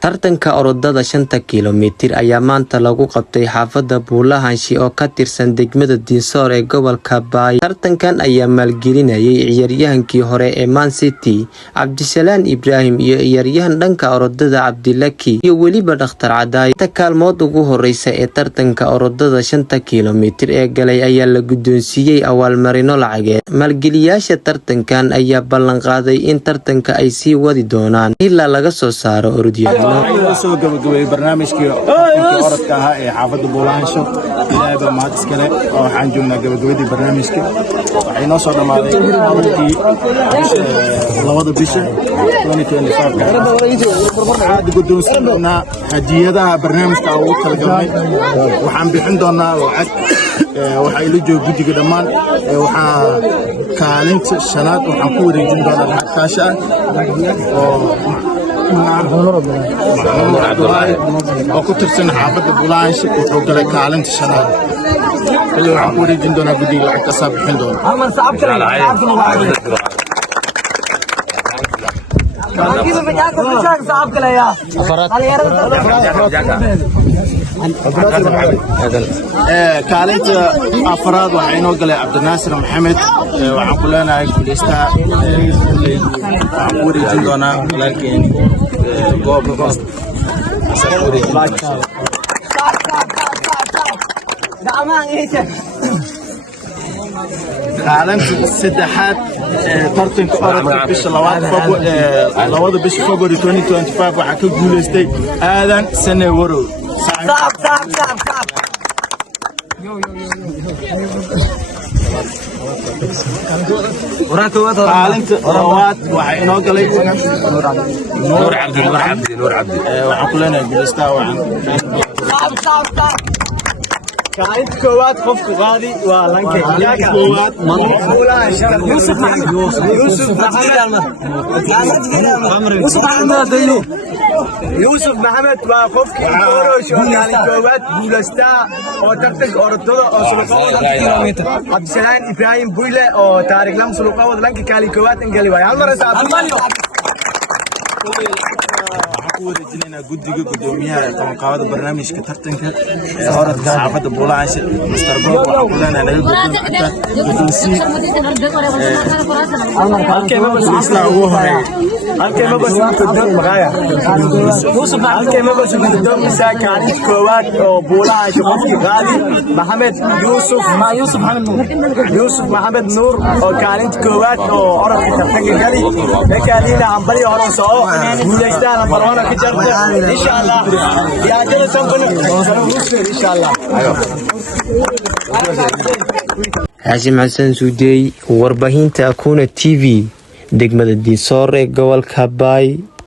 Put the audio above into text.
tartanka orodada 5 kiiloomitir ayaa maanta lagu qabtay xaafadda Buulahanshi oo ka tirsan degmada Dinsoor ee gobolka Bay. Tartankan ayaa maalgelinayay ciyaaryahankii hore ee Man City Cabdisalaan Ibrahim iyo ciyaaryahan dhanka orodada Cabdilaki iyo weliba Dhakhtar Cadaay. Kaalmood ugu horeysa ee tartanka orodada 5 kiiloomitir ee galay ayaa la guddoonsiiyay awaalmarino lacageed. Maalgeliyaasha tartankan ayaa ballan qaaday in tartanka ay sii wadi doonaan ilaa laga soo saaro orodyahanno. soo gabagabay barnaamijkii orodka ahaa ee xaafadda Buulahansho ilaa maadskale oo waxaan joognaa gabagabadii barnaamijka waxay noo soo dhamaaday labada bisha 2025 waxaan guddoonsan doonaa hadiyadaha barnaamijka ugu talagalay waxaan bixin doonaa lacag waxay la joogo guddiga dhammaan waxaa kaalinta shanaad waxaan ku wareejin doonaa lacag kaash ah oo oo ku tirsan xaafadda Buulahansho wuxuu galay kaalinta shanaad kaliya waxaan ku wareejin doonaa guddiga lacag ka bixin doona kaalinta afraad waxaa inoo galay Cabdinaasir Maxamed waxaan ku leenahay guuleystaa waxaan ku wareejin doonaa laakiin goob kaalinta saddexaad tartanka orodka bisha labada bisha February 2025 waxaa ka guuleystay Aadan Sane Warow. kaalinta labaad waxaa inoo galay Nuur Cabdi waxaan ku leenahay guuleystaa كانت كوات خف غادي ولانكي كوات يوسف محمد يوسف محمد وخف كوروش كانت كوات بولستا وتكتك أردودا وسلوكاود كيلومتر عبدالسلام إبراهيم بويلة وتاريخ لم سلوكاود لانكي كانت كوات انجلي واي هالمرة ورجلنا جودي قدوميها طبعا قاعدة برنامج كترتنك صارت كعفة بولانش مستر بوب وقلنا نقول بدونسي هالكلمة بس يسلا هو هاي هالكلمة بس قدام مغايا هالكلمة بس قدام مساك عليك كوات بولانش وقفي غالي محمد يوسف محمد نور وكانت كوات وعرف كترتنك غالي لكالينا عم بري عرف صعو وليستانا بروانا إن شاء الله يا جل سنبنا إن شاء الله هاشم حسن سودي ورباهين تأكون TV دقمة الدينصور جوال كاباي.